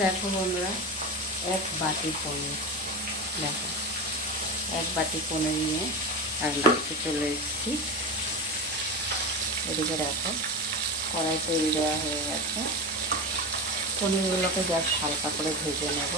দেখো বন্ধুরা, এক বাটি পনির, দেখো এক বাটি পনির নিয়ে রান্না করতে চলে এসেছি। এদিকে দেখো কড়াই তেল দেওয়া হয়ে গেছে। পনিরগুলোকে জাস্ট হালকা করে ভেজে নেব।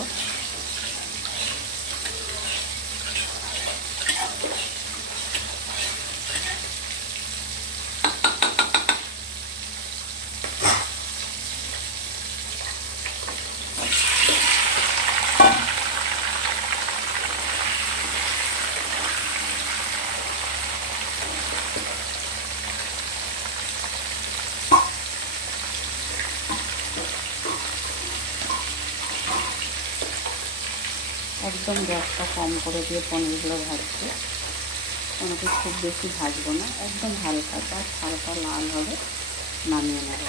একদম গ্যাসটা কম করে দিয়ে পনিরগুলো ভাজছি। কোনোটি খুব বেশি ভাজবো না, একদম হালকা, জাস্ট হালকা লাল হবে, নামিয়ে নেব।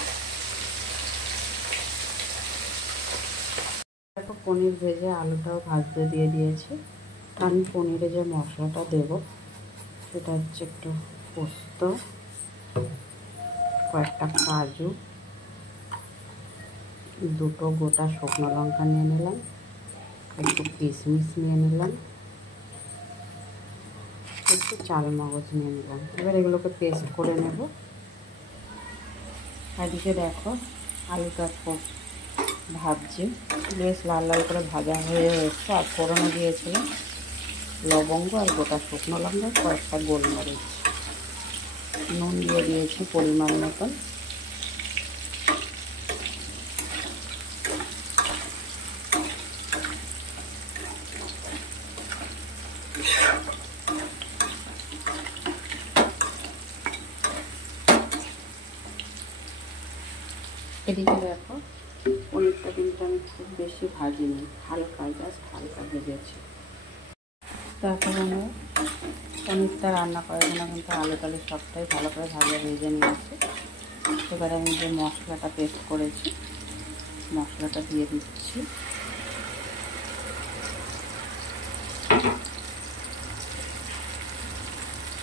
দেখো পনির ভেজে আলুটাও ভাজতে দিয়ে দিয়েছি। আমি পনিরে যে মশলাটা দেব সেটা হচ্ছে একটু পোস্ত, কয়েকটা কাজু, দুটো গোটা শুকনো লঙ্কা নিয়ে নিলাম, একটু কিশমিশ নিয়ে নিলাম, একটু চালমগজ নিয়ে নিলাম। এবার এগুলোকে পেস্ট করে নেব। এদিকে দেখো আলুটা খুব ভাজছি, বেশ লাল লাল করে ভাজা হয়ে এসছে। আর ফোড়নও দিয়েছিলাম লবঙ্গ আর গোটা শুকনো লঙ্কা, কয়েকটা গোলমরিচ, নুন দিয়ে দিয়েছি পরিমাণ মতন। এদিকে দেখো পনিরটা কিন্তু আমি খুব বেশি ভাজিনি, হালকা, জাস্ট হালকা ভেজেছি। তারপর আমরা পনিরটা রান্না করার জন্য কিন্তু আলু টালু সবটাই ভালো করে ভাজা ভেজে নিয়েছি। এবারে আমি যে মশলাটা পেস্ট করেছি মশলাটা দিয়ে দিচ্ছি।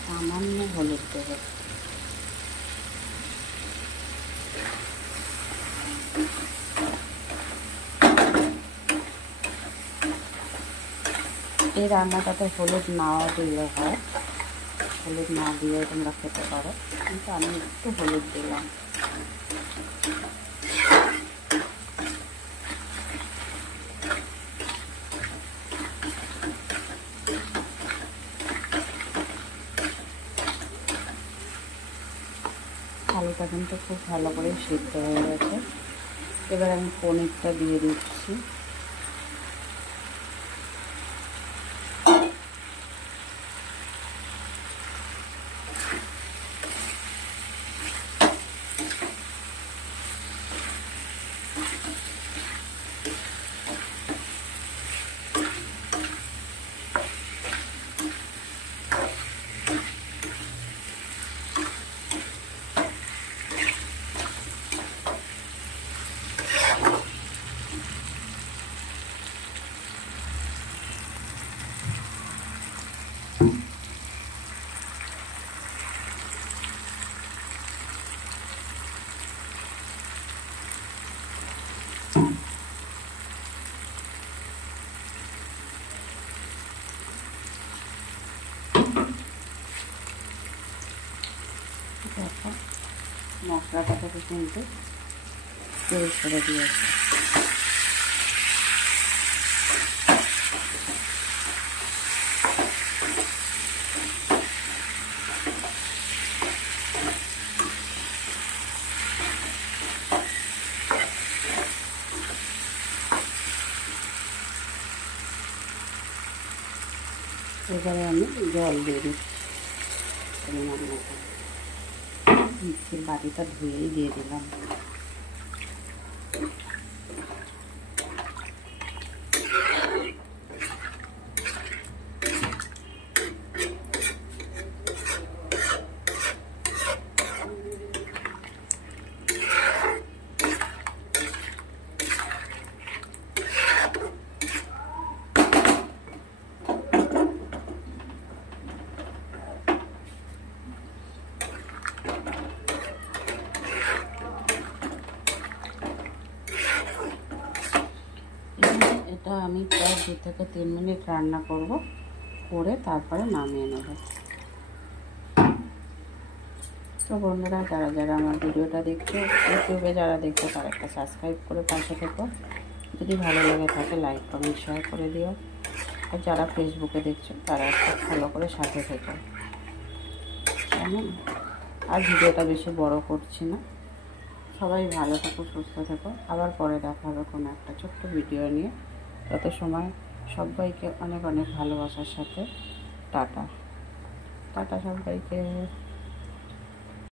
সামান্য হলুদ দেব। এই রান্নাটাতে হলুদ নাও দিলে হয়, হলুদ না দিয়ে তোমরা খেতে পারো, কিন্তু আমি একটু হলুদ দিলাম। আলুটা কিন্তু খুব ভালো করে সিদ্ধ হয়ে গেছে। এবার আমি পনিরটা দিয়ে দিচ্ছি। দেখো মশলাটা থেকে কিন্তু তেল ছেড়ে দিয়েছে। এবারে আমি জল দিয়ে দিচ্ছি পরিমাণ মতো। মিক্সির বাটিটা ধুয়েই দিয়ে দিলাম। এটা আমি প্রায় 2 থেকে 3 মিনিট রান্না করব, করে তারপরে নামিয়ে নেব। তো বন্ধুরা, যারা যারা আমার ভিডিওটা দেখছো, ইউটিউবে যারা দেখছো, তারা একটা সাবস্ক্রাইব করে পাশে থেকো। যদি ভালো লাগে থাকে লাইক কমেন্ট শেয়ার করে দিও। আর যারা ফেসবুকে দেখছো তারা একটা ফলো করে সাথে থেকো, কেমন? আর ভিডিওটা বেশি বড় করছি না। সবাই ভালো থেকো, সুস্থ থেকো। আবার পরে দেখা হবে কোনো একটা ছোট্ট ভিডিও নিয়ে। তত সময় সবাইকে অনেক অনেক ভালোবাসার সাথে টাটা। টাটা সবাইকে।